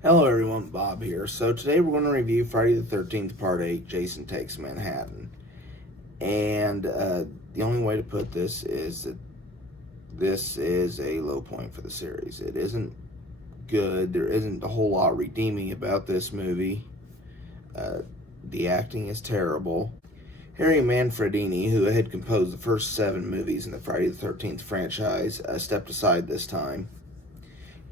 Hello everyone, Bob here. So today we're going to review Friday the 13th Part 8, Jason Takes Manhattan. And the only way to put this is that this is a low point for the series. It isn't good. There isn't a whole lot redeeming about this movie. The acting is terrible. Harry Manfredini, who had composed the first 7 movies in the Friday the 13th franchise, stepped aside this time.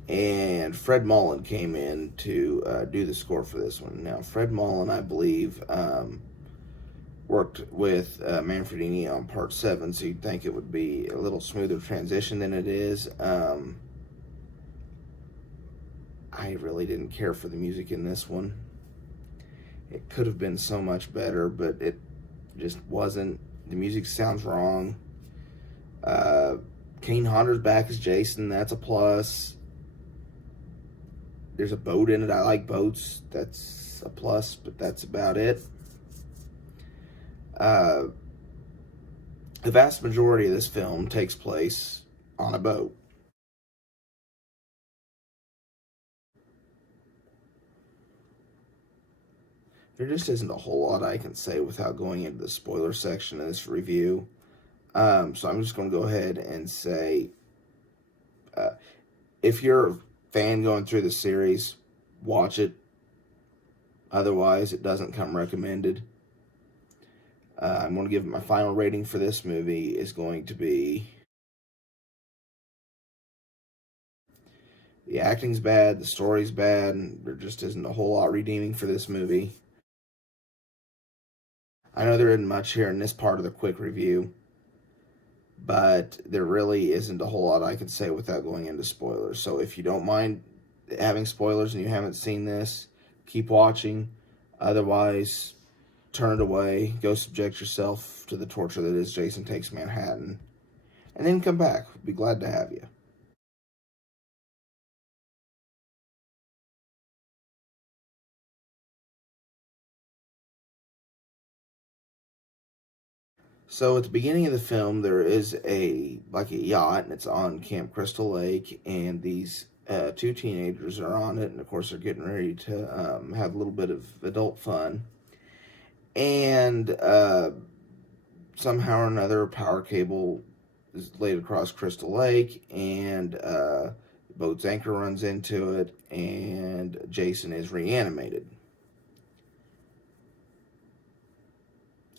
And Fred Mullen came in to do the score for this one. Now, Fred Mullen, I believe, worked with Manfredini on Part 7, so you'd think it would be a little smoother transition than it is. I really didn't care for the music in this one. It could have been so much better, but it just wasn't. The music sounds wrong. Kane Hodder's back as Jason. That's a plus. There's a boat in it. I like boats. That's a plus, but that's about it. The vast majority of this film takes place on a boat. There just isn't a whole lot I can say without going into the spoiler section of this review. So I'm just going to go ahead and say, if you're a fan going through the series, watch it. Otherwise, it doesn't come recommended. I'm going to give it my final rating for this movie is going to be... The acting's bad, the story's bad, and there just isn't a whole lot redeeming for this movie. I know there isn't much here in this part of the quick review, but there really isn't a whole lot I can say without going into spoilers. So if you don't mind having spoilers and you haven't seen this, keep watching. Otherwise, turn it away. Go subject yourself to the torture that is Jason Takes Manhattan. And then come back. We'll be glad to have you. So at the beginning of the film, there is a yacht, and it's on Camp Crystal Lake, and these 2 teenagers are on it, and of course they're getting ready to have a little bit of adult fun. And somehow or another, a power cable is laid across Crystal Lake, and the boat's anchor runs into it, and Jason is reanimated.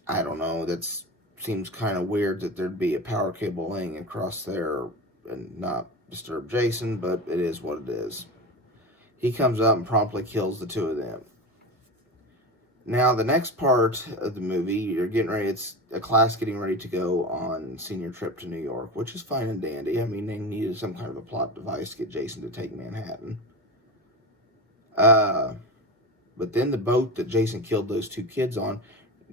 I don't know, that's seems kind of weird that there'd be a power cable laying across there and not disturb Jason, but it is what it is. He comes up and promptly kills the 2 of them. Now, the next part of the movie, you're getting ready, it's a class getting ready to go on senior trip to New York, which is fine and dandy. I mean, they needed some kind of a plot device to get Jason to take Manhattan. But then the boat that Jason killed those 2 kids on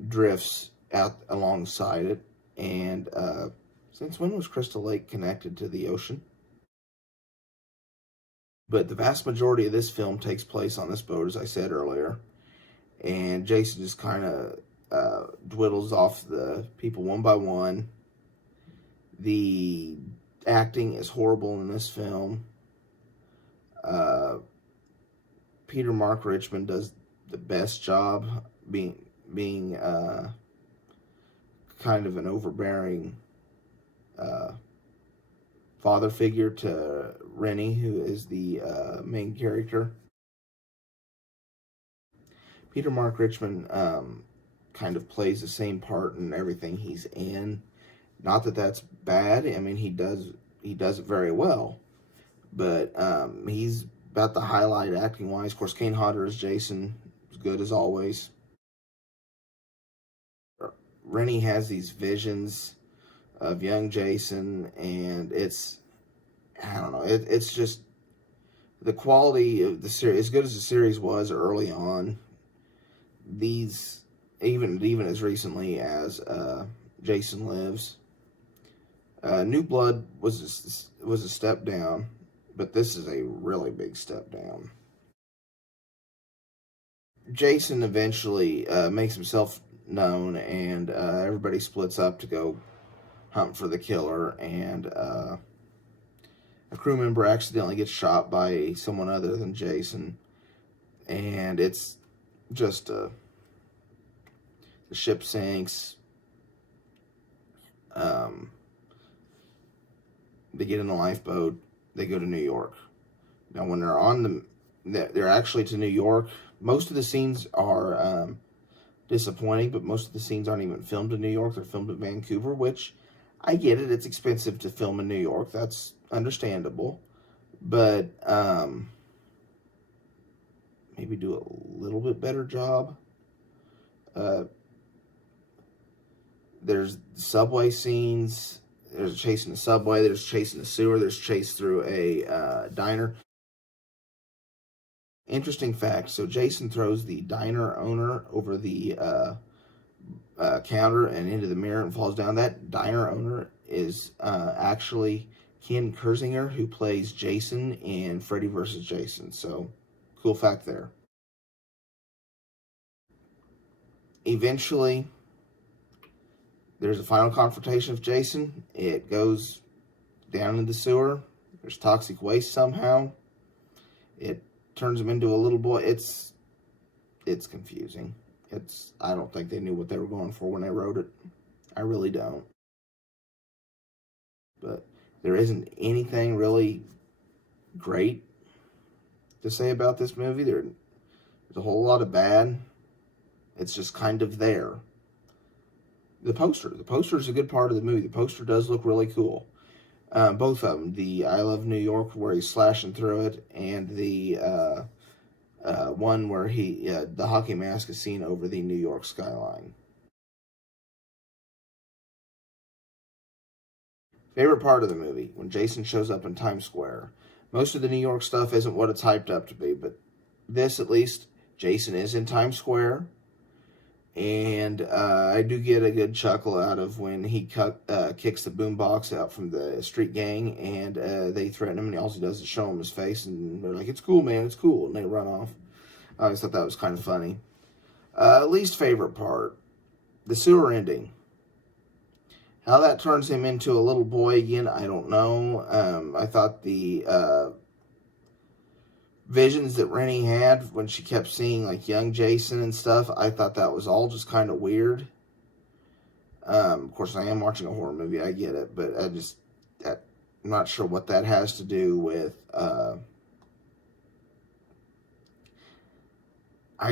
drifts out alongside it. And since when was Crystal Lake connected to the ocean? But the vast majority of this film takes place on this boat, as I said earlier. And Jason just kind of dwindles off the people one by one. The acting is horrible in this film. Peter Mark Richmond does the best job being kind of an overbearing father figure to Rennie, who is the main character. Peter Mark Richmond kind of plays the same part in everything he's in. Not that that's bad. I mean, he does it very well. But he's about the highlight acting-wise. Of course, Kane Hodder as Jason is good as always. Rennie has these visions of young Jason, and it's, I don't know, it's just the quality of the series, as good as the series was early on, these, even as recently as Jason Lives, New Blood was a step down, but this is a really big step down. Jason eventually makes himself known, and everybody splits up to go hunt for the killer, and a crew member accidentally gets shot by someone other than Jason. and it's just the ship sinks. They get in a lifeboat. They go to New York. Now, when they're actually to New York. Most of the scenes are disappointing, but most of the scenes aren't even filmed in New York. They're filmed in Vancouver, which I get it. It's expensive to film in New York. That's understandable. But maybe do a little bit better job. There's subway scenes. There's a chase in the subway. There's a chase in the sewer. There's a chase through a diner. Interesting fact. So Jason throws the diner owner over the counter and into the mirror and falls down. That diner owner is actually Ken Kersinger, who plays Jason in Freddy vs. Jason. So, cool fact there. Eventually, there's a final confrontation of Jason. It goes down in the sewer. There's toxic waste somehow. It turns him into a little boy. It's confusing. I don't think they knew what they were going for when they wrote it. I really don't. But there isn't anything really great to say about this movie. There's a whole lot of bad. It's just kind of there. The poster is a good part of the movie. The poster does look really cool. Both of them. The I Love New York, where he's slashing through it, and the one where the hockey mask is seen over the New York skyline. Favorite part of the movie, when Jason shows up in Times Square. Most of the New York stuff isn't what it's hyped up to be, but this, at least, Jason is in Times Square. And I do get a good chuckle out of when he kicks the boombox out from the street gang, and they threaten him, and all he does is show him his face, and they're like, "It's cool, man, it's cool," and they run off. I always thought that was kind of funny. Least favorite part, the sewer ending. How that turns him into a little boy again, I don't know. I thought the visions that Rennie had when she kept seeing like young Jason and stuff, I thought that was all just kind of weird. Of course, I am watching a horror movie, I get it, but I'm not sure what that has to do with. I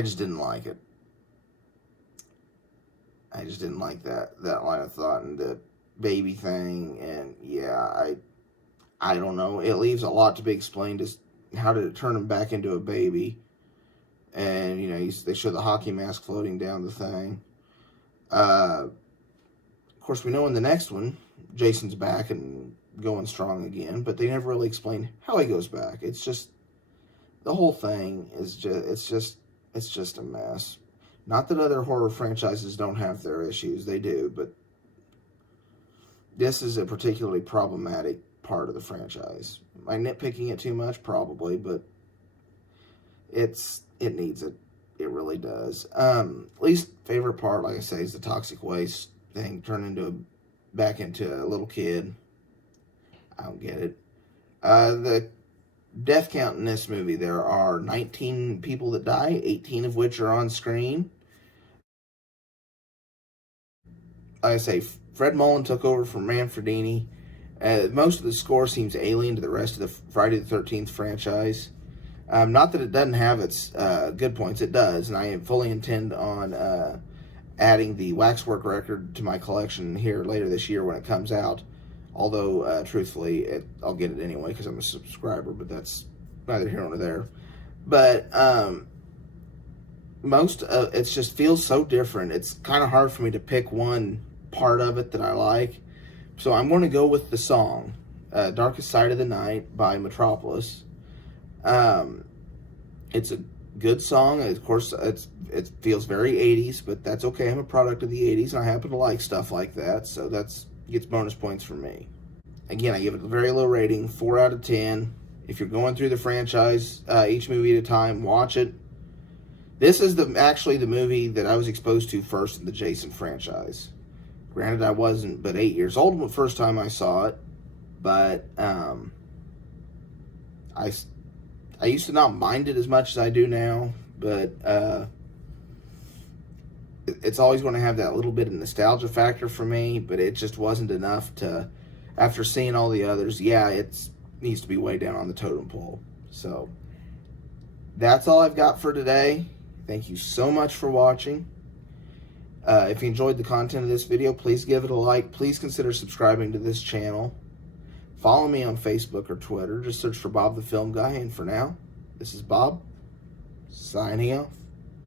just didn't like it. I just didn't like that line of thought and the baby thing, and yeah, I don't know. It leaves a lot to be explained as how did it turn him back into a baby? And, they show the hockey mask floating down the thing. Of course, we know in the next one, Jason's back and going strong again, but they never really explain how he goes back. It's just, the whole thing is it's just a mess. Not that other horror franchises don't have their issues, they do, but this is a particularly problematic part of the franchise. Am I nitpicking it too much? Probably, but it needs it. It really does. Least favorite part, like I say, is the toxic waste thing turning back into a little kid. I don't get it. The death count in this movie, there are 19 people that die, 18 of which are on screen. Like I say, Fred Mullen took over from Manfredini. Most of the score seems alien to the rest of the Friday the 13th franchise. Not that it doesn't have its good points, it does, and I fully intend on adding the Waxwork record to my collection here later this year when it comes out. Although, truthfully, I'll get it anyway because I'm a subscriber, but that's neither here nor there. But it just feels so different. It's kind of hard for me to pick one part of it that I like. So I'm going to go with the song, Darkest Side of the Night by Metropolis. It's a good song. Of course, it feels very 80s, but that's okay. I'm a product of the 80s, and I happen to like stuff like that, so gets bonus points for me. Again, I give it a very low rating, 4 out of 10. If you're going through the franchise, each movie at a time, watch it. This is actually the movie that I was exposed to first in the Jason franchise. Granted, I wasn't but 8 years old the first time I saw it, but I used to not mind it as much as I do now, but it's always going to have that little bit of nostalgia factor for me, but it just wasn't enough to, after seeing all the others, yeah, it needs to be way down on the totem pole. So that's all I've got for today. Thank you so much for watching. If you enjoyed the content of this video, please give it a like. Please consider subscribing to this channel. Follow me on Facebook or Twitter. Just search for Bob the Film Guy. And for now, this is Bob, signing off.